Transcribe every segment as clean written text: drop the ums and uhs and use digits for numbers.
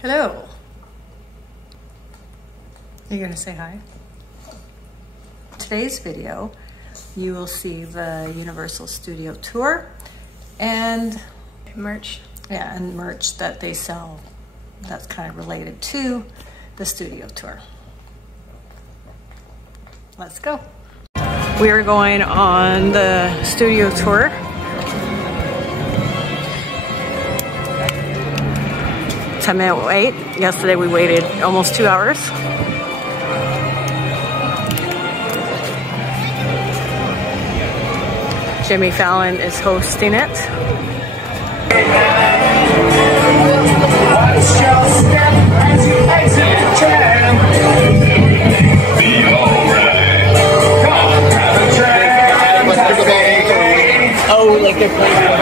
Hello. Are you going to say hi? Today's video, you will see the Universal Studio Tour and merch. Yeah, and merch that they sell that's kind of related to the studio tour. Let's go. We are going on the studio tour. Ten-minute wait. Yesterday we waited almost 2 hours. Jimmy Fallon is hosting it. Oh, like they're playing.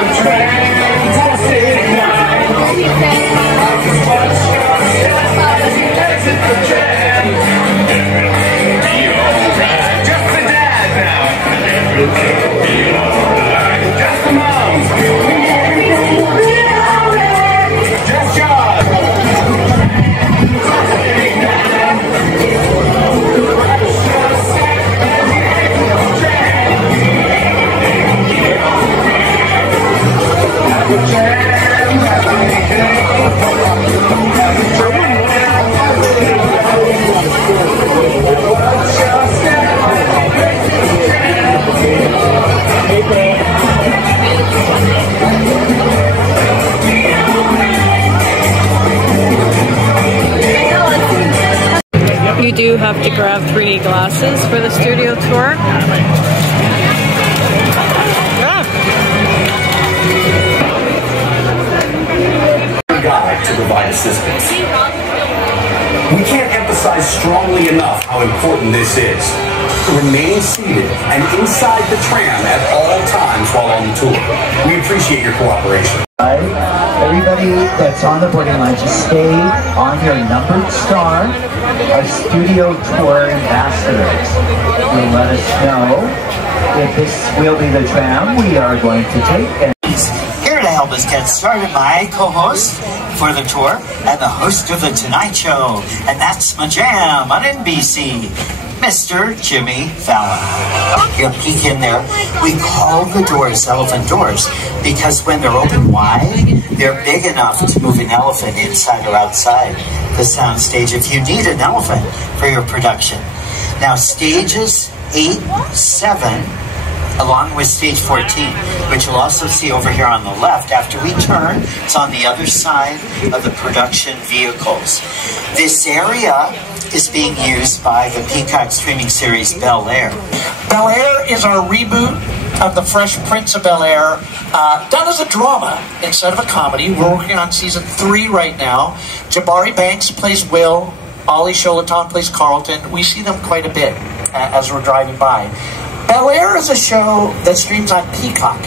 You do have to grab 3D glasses for the studio tour. Guide to provide assistance. We can't emphasize strongly enough how important this is. Remain seated and inside the tram at all times while on the tour. We appreciate your cooperation. Everybody that's on the boarding line, just stay on your numbered star. Our studio tour ambassadors will let us know if this will be the tram we are going to take. Here to help us get started, my co-host for the tour and the host of the Tonight Show, and that's my jam on NBC, Mr. Jimmy Fallon. You'll peek in there. We call the doors elephant doors because when they're open wide, they're big enough to move an elephant inside or outside the sound stage if you need an elephant for your production. Now, stages 8, 7, along with stage 14, which you'll also see over here on the left. After we turn, it's on the other side of the production vehicles. This area is being used by the Peacock streaming series Bel Air. Bel Air is our reboot of The Fresh Prince of Bel Air, done as a drama instead of a comedy. We're working on season 3 right now. Jabari Banks plays Will. Ollie Sholaton plays Carlton. We see them quite a bit as we're driving by. Bel Air is a show that streams on Peacock,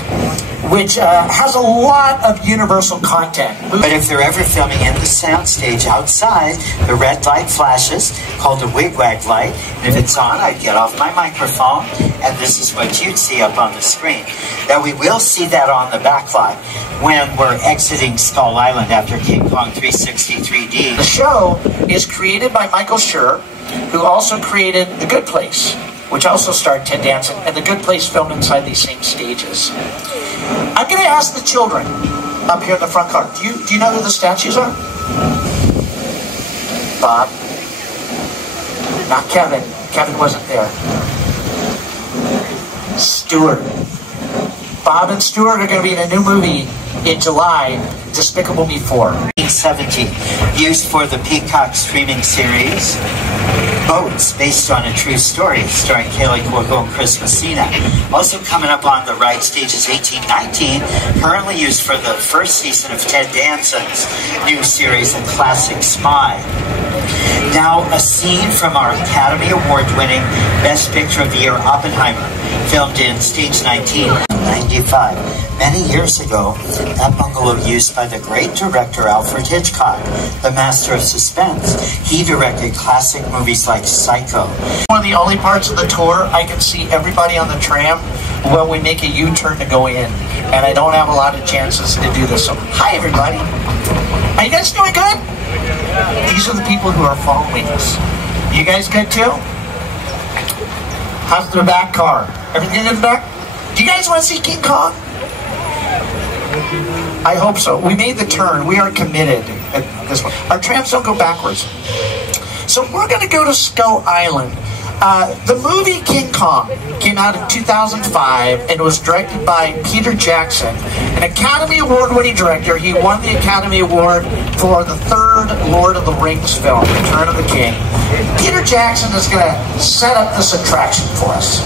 which has a lot of Universal content. But if they're ever filming in the soundstage outside, the red light flashes, called a wigwag light, and if it's on, I'd get off my microphone, and this is what you'd see up on the screen. Now, we will see that on the back lot when we're exiting Skull Island after King Kong 360 3D. The show is created by Michael Schur, who also created The Good Place, which also starred Ted Danson, and The Good Place filmed inside these same stages. I'm going to ask the children up here in the front car. Do you know who the statues are? Bob? Not Kevin. Kevin wasn't there. Stuart. Bob and Stuart are going to be in a new movie in July, Despicable Me 4. 1970, used for the Peacock streaming series Boats, based on a true story, starring Kaylee Cuoco and Chris Messina. Also coming up on the right, stages 18-19, currently used for the first season of Ted Danson's new series, A Classic Spy. Now, a scene from our Academy Award-winning Best Picture of the Year, Oppenheimer, filmed in stage 19. 1995. Many years ago, that bungalow used by the great director Alfred Hitchcock, the master of suspense. He directed classic movies like Psycho. One of the only parts of the tour I can see everybody on the tram when we make a U-turn to go in, and I don't have a lot of chances to do this. So, hi everybody. Are you guys doing good? These are the people who are following us. You guys good too? How's the back car? Everything in the back? Do you guys want to see King Kong? I hope so. We made the turn. We are committed at this one. Our trams don't go backwards. So we're going to go to Skull Island. The movie King Kong came out in 2005 and was directed by Peter Jackson, an Academy Award-winning director. He won the Academy Award for the third Lord of the Rings film, Return of the King. Peter Jackson is going to set up this attraction for us.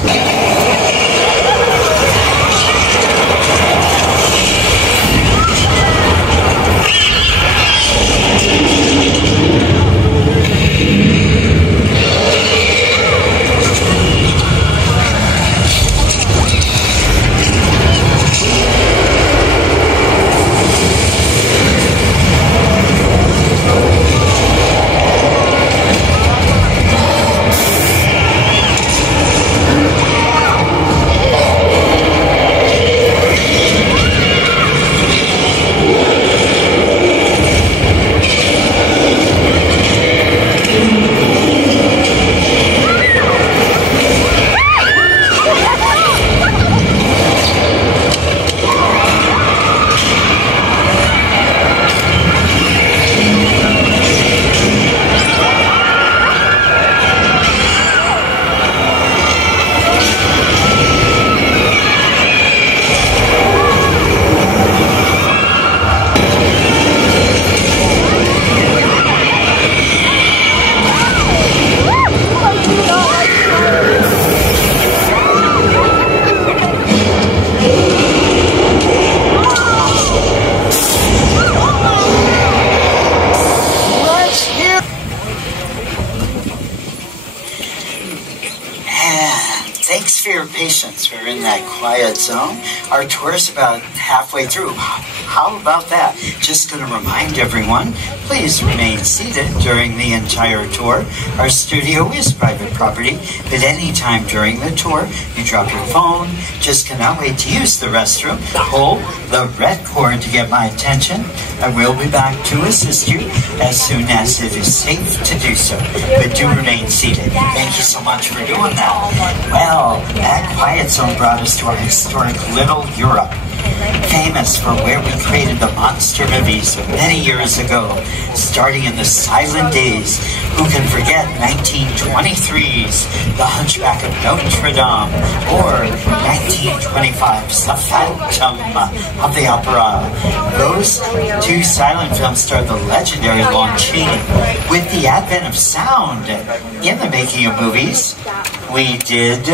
Thanks for your patience. We're in that quiet zone. Our tour's about halfway through. How about that? Just going to remind everyone, please remain seated during the entire tour. Our studio is private property. At any time during the tour, you drop your phone. Just cannot wait to use the restroom. Pull the red cord to get my attention. I will be back to assist you as soon as it is safe to do so. But do remain seated. Thank you so much for doing that. Well, that quiet zone brought us to our historic Little Europe. Famous for where we created the monster movies many years ago, starting in the silent days. Who can forget 1923's The Hunchback of Notre Dame, or 1925's The Phantom of the Opera. Those two silent films starred the legendary Lon Chaney. With the advent of sound in the making of movies, we did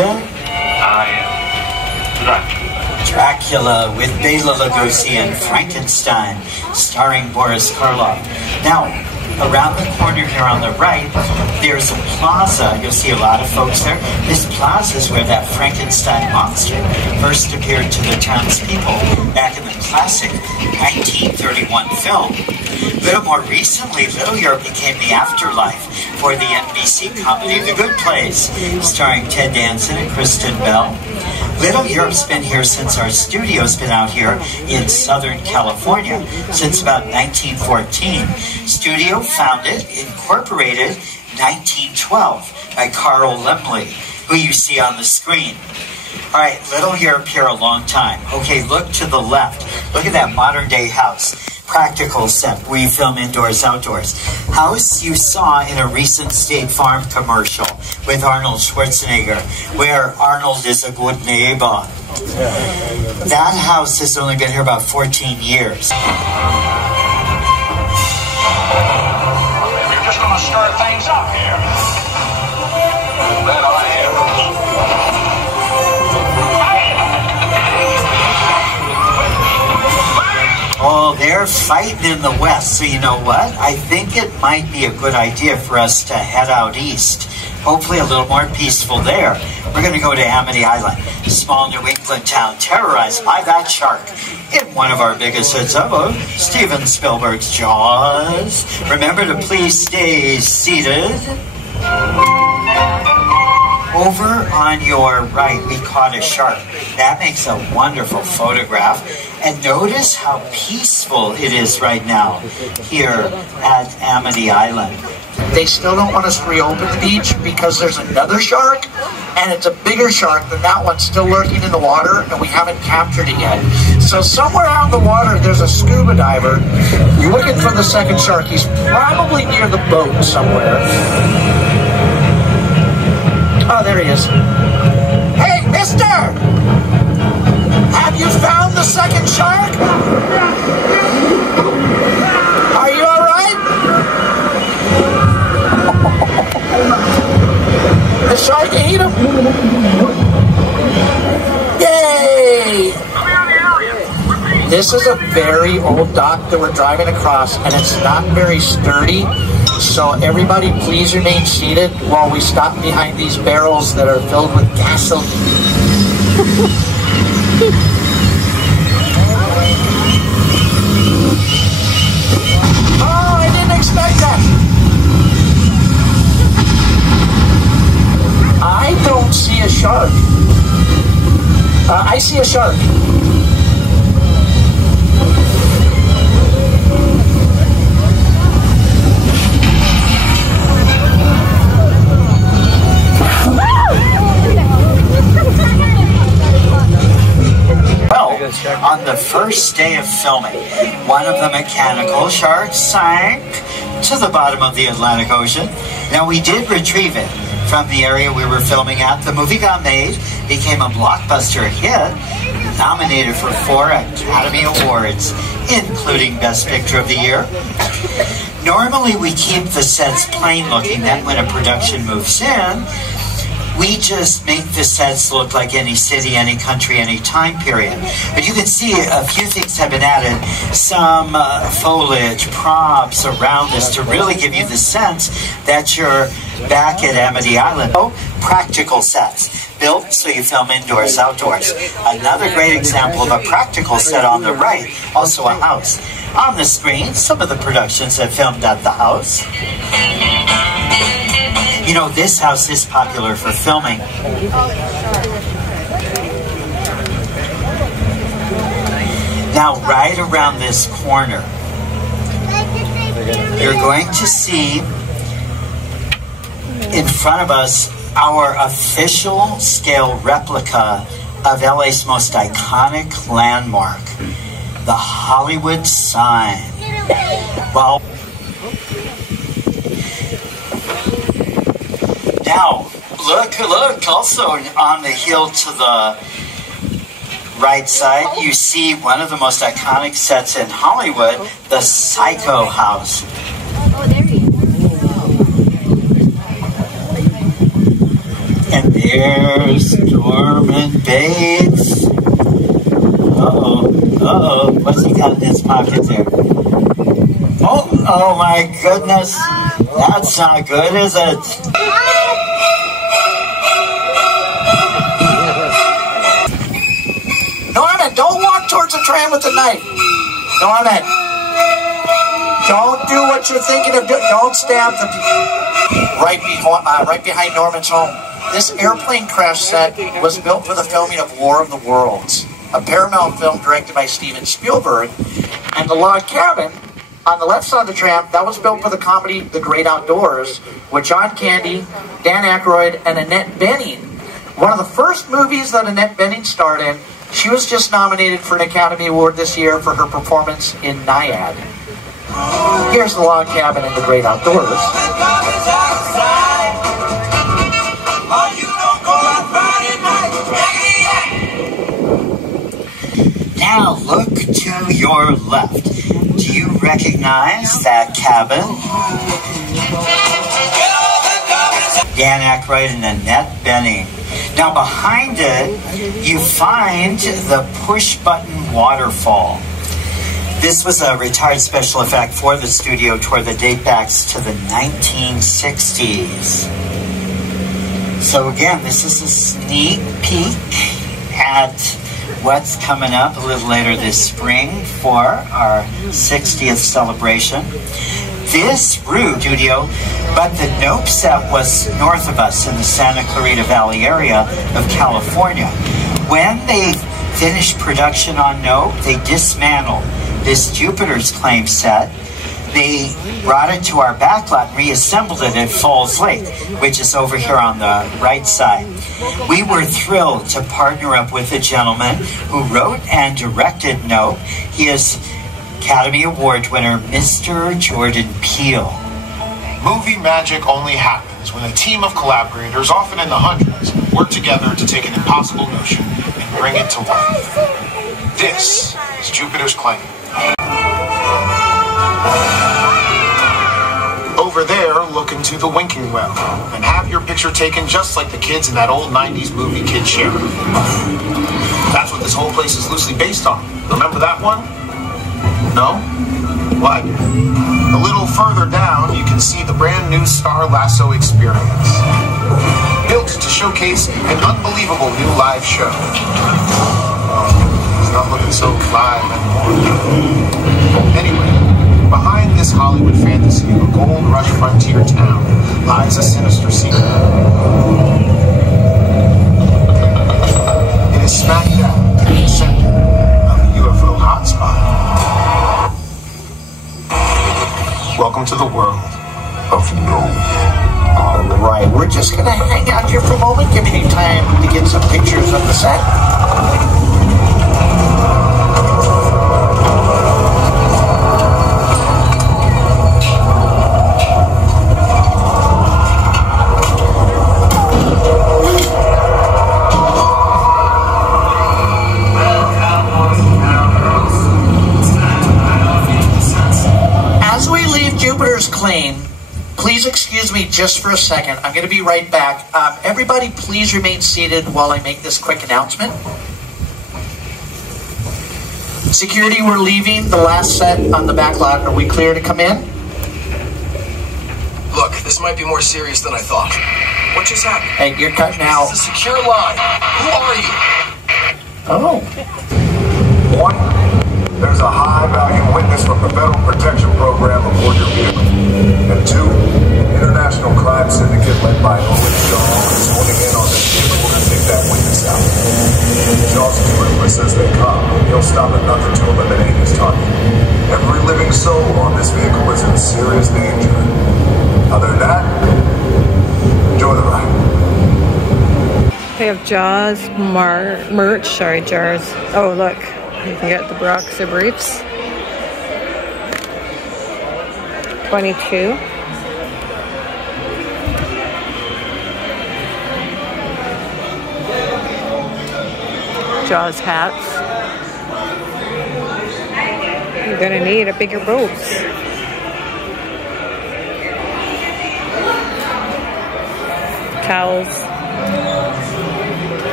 Dracula with Bela Lugosi and Frankenstein, starring Boris Karloff. Now, around the corner here on the right, there's a plaza. You'll see a lot of folks there. This plaza is where that Frankenstein monster first appeared to the townspeople back in the classic 1931 film. A little more recently, Little Europe became the afterlife for the NBC comedy The Good Place, starring Ted Danson and Kristen Bell. Little Europe's been here since our studio's been out here in Southern California since about 1914. Studio founded, incorporated 1912 by Carl Laemmle, who you see on the screen. All right, Little Europe here a long time. Okay, look to the left. Look at that modern day house. Practical set. We film indoors, outdoors. House you saw in a recent State Farm commercial with Arnold Schwarzenegger, where Arnold is a good neighbor. That house has only been here about 14 years. You're just going to stir things up here. That I am. Oh, they're fighting in the west, so you know what? I think it might be a good idea for us to head out east. Hopefully a little more peaceful there. We're going to go to Amity Island, a small New England town terrorized by that shark in one of our biggest hits ever, Steven Spielberg's Jaws. Remember to please stay seated. Over on your right, we caught a shark. That makes a wonderful photograph. And notice how peaceful it is right now here at Amity Island. They still don't want us to reopen the beach because there's another shark, and it's a bigger shark than that one still lurking in the water, and we haven't captured it yet. So somewhere out in the water, there's a scuba diver looking for the second shark. He's probably near the boat somewhere. Oh, there he is. Hey, mister! Have you found the second shark? Are you all right? The shark ate him. Yay! This is a very old dock that we're driving across, and it's not very sturdy. So everybody please remain seated while we stop behind these barrels that are filled with gasoline. Oh, I didn't expect that. I don't see a shark. I see a shark. On the first day of filming, one of the mechanical sharks sank to the bottom of the Atlantic Ocean. Now, we did retrieve it from the area we were filming at. The movie got made, became a blockbuster hit, nominated for 4 Academy Awards, including Best Picture of the Year. Normally, we keep the sets plain looking, then when a production moves in, we just make the sets look like any city, any country, any time period. But you can see a few things have been added. Some foliage, props around this to really give you the sense that you're back at Amity Island. Oh, practical sets, built so you film indoors, outdoors. Another great example of a practical set on the right, also a house. On the screen, some of the productions that filmed at the house. You know, this house is popular for filming. Now, right around this corner, you're going to see in front of us our official scale replica of LA's most iconic landmark, the Hollywood sign. Well, now, look also on the hill to the right side, you see one of the most iconic sets in Hollywood, the Psycho House. Oh, there he is. And there's Norman Bates. Uh-oh, what's he got in his pocket there? Oh my goodness, that's not good, is it? Norman, don't walk towards the tram with the knife. Norman, don't do what you're thinking of doing. Don't stab the right behind Norman's home. This airplane crash set was built for the filming of War of the Worlds, a Paramount film directed by Steven Spielberg. And the log cabin on the left side of the tram, that was built for the comedy The Great Outdoors with John Candy, Dan Aykroyd, and Annette Bening. One of the first movies that Annette Bening starred in. She was just nominated for an Academy Award this year for her performance in Nyad. Here's the log cabin in The Great Outdoors. Now look to your left. Do you recognize that cabin? Dan Aykroyd and Annette Bening. Now behind it, you find the push-button waterfall. This was a retired special effect for the studio tour that date backs to the 1960s. So again, this is a sneak peek at what's coming up a little later this spring for our 60th celebration. This route studio, but the Nope set was north of us in the Santa Clarita Valley area of California. When they finished production on Nope, they dismantled this Jupiter's Claim set They brought it to our backlot and reassembled it at Falls Lake, which is over here on the right side. We were thrilled to partner up with a gentleman who wrote and directed Nope. He is Academy Award winner, Mr. Jordan Peele. Movie magic only happens when a team of collaborators, often in the hundreds, work together to take an impossible notion and bring it to life. This is Jupiter's Claim. Over there, look into the winking well and have your picture taken just like the kids in that old 90s movie Kid Sheriff. That's what this whole place is loosely based on. Remember that one? No? What? A little further down, you can see the brand new Star Lasso experience. Built to showcase an unbelievable new live show. It's not looking so live anymore. Anyway, behind this Hollywood fantasy of a gold rush frontier town lies a sinister secret. It is smack dab in the center of a UFO hotspot. Welcome to the world of no. Alright, we're just gonna hang out here for a moment, giving you time to get some pictures of the set. Claim. Please excuse me just for a second. I'm going to be right back. Everybody, please remain seated while I make this quick announcement. Security, we're leaving the last set on the back lot. Are we clear to come in? Look, this might be more serious than I thought. What just happened? Hey, you're cutting out. This is a secure line. Who are you? Oh. One, there's a high-value witness from the Federal Protection Program aboard your vehicle. And two, international crime syndicate led by Owen Shaw is holding in on this vehicle to take that witness out. Shaw's ruthless as they come. He'll stop at nothing to eliminate his target. Every living soul on this vehicle is in serious danger. Other than that, enjoy the ride. They have Jaws merch. Sorry, jars. Oh, look. You can get the Broxa briefs. 22. Jaws hats. You're gonna need a bigger boat. Towels.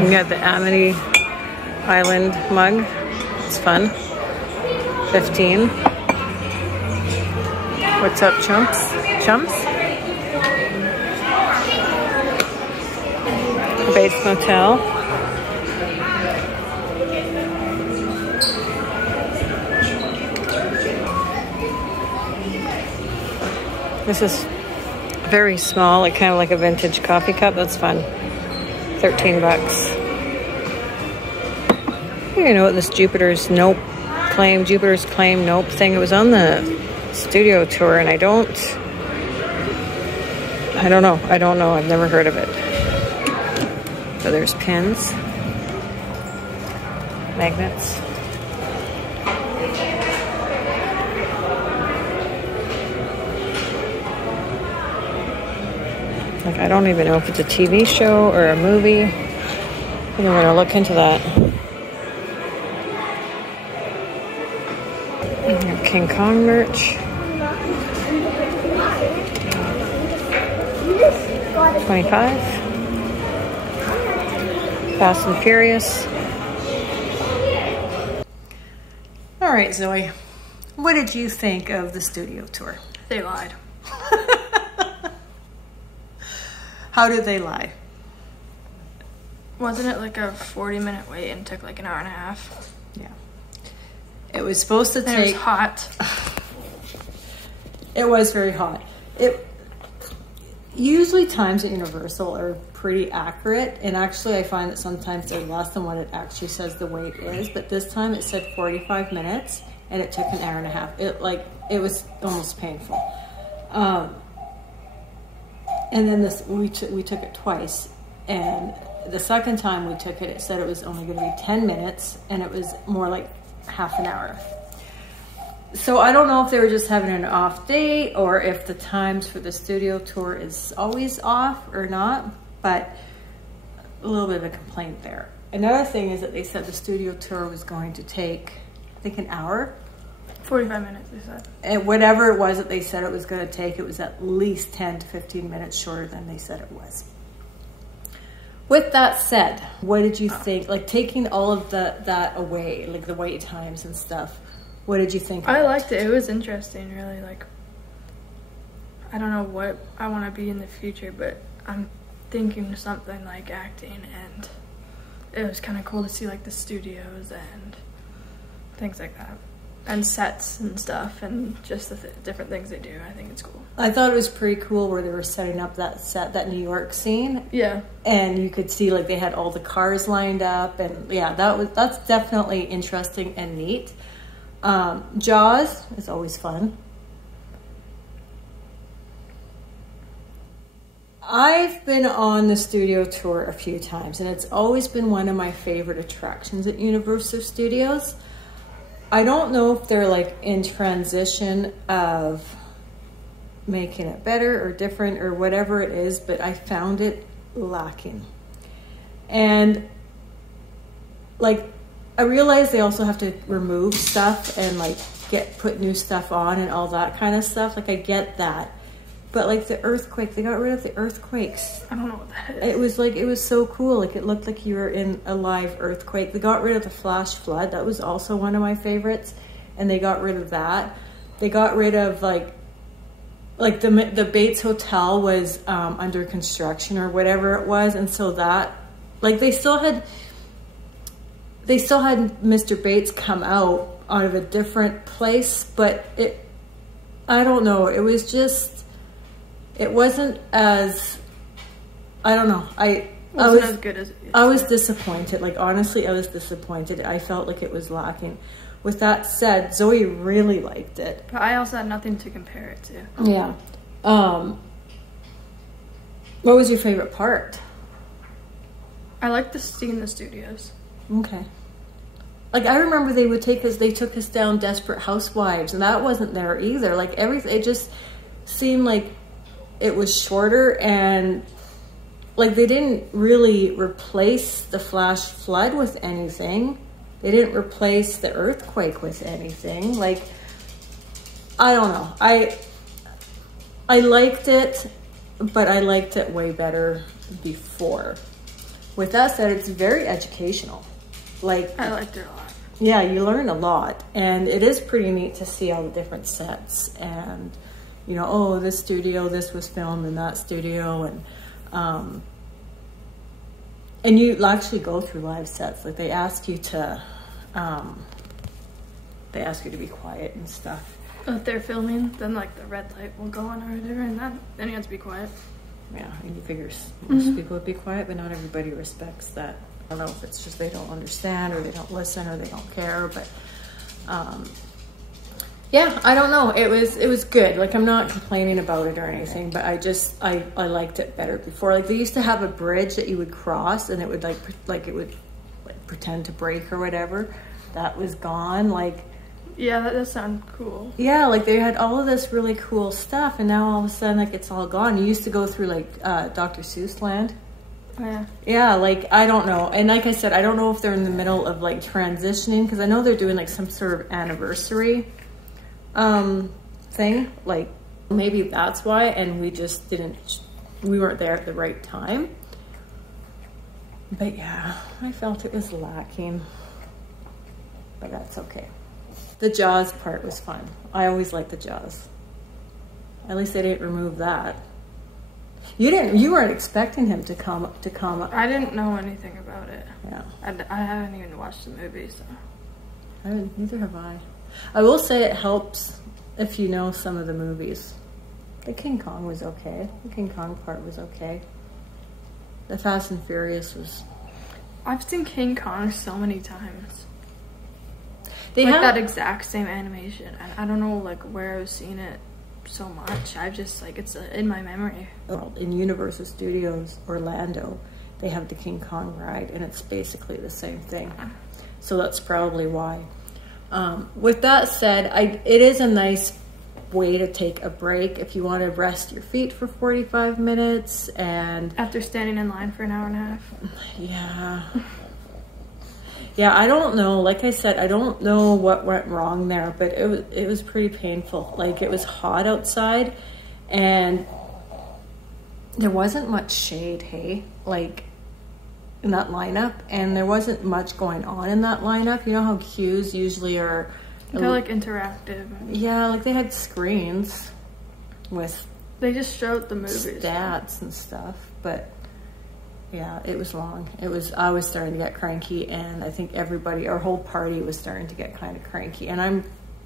You got the Amity Island mug. It's fun. 15. What's up, chumps? Chumps? Bates Motel. This is very small, like kind of like a vintage coffee cup. That's fun. 13 bucks. You know what this Jupiter's Nope Claim Nope thing, it was on the studio tour, and I don't know. I've never heard of it. So there's pins, magnets. Like, I don't even know if it's a TV show or a movie. I think I'm gonna look into that. King Kong merch. 25. Fast and Furious. All right, Zoe. What did you think of the studio tour? They lied. How did they lie? Wasn't it like a 40-minute wait and took like an hour and a half? Yeah. It was supposed to take... It was hot. It was very hot. Usually times at Universal are pretty accurate, and actually I find that sometimes they're less than what it actually says the wait is, but this time it said 45 minutes, and it took an hour and a half. It was almost painful. And then we took it twice, and the second time we took it, it said it was only going to be 10 minutes, and it was more like half an hour. So I don't know if they were just having an off day or if the times for the studio tour is always off or not, but a little bit of a complaint there. Another thing is that they said the studio tour was going to take, I think, an hour. 45 minutes, they said. And whatever it was that they said it was going to take, it was at least 10 to 15 minutes shorter than they said it was. With that said, what did you think? Like, taking all of that away, like the wait times and stuff, what did you think of I liked it. It was interesting, really. Like, I don't know what I want to be in the future, but I'm thinking something like acting, and it was kind of cool to see, like, the studios and things like that. And sets and stuff, and just the different things they do. I think it's cool. I thought it was pretty cool where they were setting up that set, that New York scene. Yeah. And you could see, like, they had all the cars lined up, and yeah, that's definitely interesting and neat. Jaws is always fun. I've been on the studio tour a few times, and it's always been one of my favorite attractions at Universal Studios. I don't know if they're like in transition of making it better or different or whatever it is, but I found it lacking. And like, I realize they also have to remove stuff and like put new stuff on and all that kind of stuff. Like, I get that. But like the earthquake, they got rid of the earthquakes. I don't know what that is. It was like, it was so cool. Like, it looked like you were in a live earthquake. They got rid of the flash flood. That was also one of my favorites. And they got rid of that. They got rid of like the Bates Hotel was under construction or whatever it was. And so that, like, they still had Mr. Bates come out of a different place, but I don't know. It was just, it wasn't as, I don't know. I was as good as it is. I was disappointed. Like, honestly, I was disappointed. I felt like it was lacking. With that said, Zoe really liked it. But I also had nothing to compare it to. Yeah. What was your favorite part? I liked seeing the studios. Okay. Like, I remember they took us down Desperate Housewives, and that wasn't there either. Like, everything, it just seemed like it was shorter, and like, they didn't really replace the flash flood with anything. They didn't replace the earthquake with anything. Like, I don't know. I liked it, but I liked it way better before. With that said, it's very educational. Like, I liked it a lot. Yeah, you learn a lot, and it is pretty neat to see all the different sets, and you know, oh, this studio, this was filmed in that studio, and you actually go through live sets. Like, they ask you to be quiet and stuff. If they're filming, then like the red light will go on or whatever, and then you have to be quiet. Yeah, and you figure most people would be quiet, but not everybody respects that. I don't know if it's just they don't understand or they don't listen or they don't care, but yeah, I don't know. It was good. Like, I'm not complaining about it or anything, but I liked it better before. Like, they used to have a bridge that you would cross, and it would it would pretend to break or whatever. That was gone. Like, yeah, that does sound cool. Yeah, like, they had all of this really cool stuff, and now all of a sudden, like, it's all gone. You used to go through like Dr. Seuss Land. Yeah. Yeah, like, I don't know. And like I said, I don't know if they're in the middle of like transitioning, because I know they're doing like some sort of anniversary thing. Like, maybe that's why, and we weren't there at the right time. But yeah, I felt it was lacking, but that's okay. The Jaws part was fun. I always liked the Jaws. At least they didn't remove that. You weren't expecting him to come. I didn't know anything about it. Yeah. I haven't even watched the movie, so. Neither have I. I will say it helps if you know some of the movies. The King Kong was okay. The King Kong part was okay. The Fast and Furious was... I've seen King Kong so many times. They like have that exact same animation, and I don't know like where I was seeing it so much. I've just like it's in my memory. In Universal Studios Orlando, they have the King Kong ride, and it's basically the same thing. So that's probably why. With that said, it is a nice way to take a break if you want to rest your feet for 45 minutes and after standing in line for an hour and a half. Yeah, I don't know. Like I said, I don't know what went wrong there, but it was pretty painful. Like, it was hot outside and there wasn't much shade, hey? Like, in that lineup, and there wasn't much going on in that lineup. You know how queues usually are... They're like interactive. Yeah, like they had screens with... They just showed the movies. Stats and stuff, but yeah, it was long. I was starting to get cranky, and I think everybody, our whole party was starting to get kind of cranky, and I'm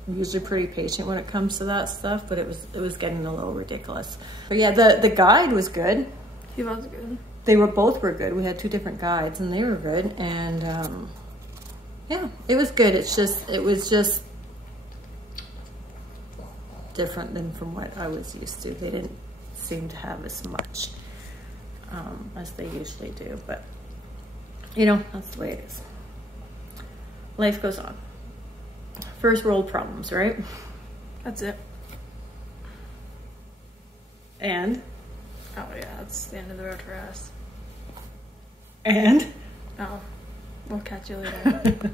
usually pretty patient when it comes to that stuff, but it was getting a little ridiculous. But yeah, the guide was good. He was good. Both were good. We had 2 different guides, and they were good, and yeah, it was good. It was just different than from what I was used to. They didn't seem to have as much as they usually do, but you know, that's the way it is. Life goes on. First world problems, right? That's it. And? Oh yeah, that's the end of the road for us. And? Oh, we'll catch you later.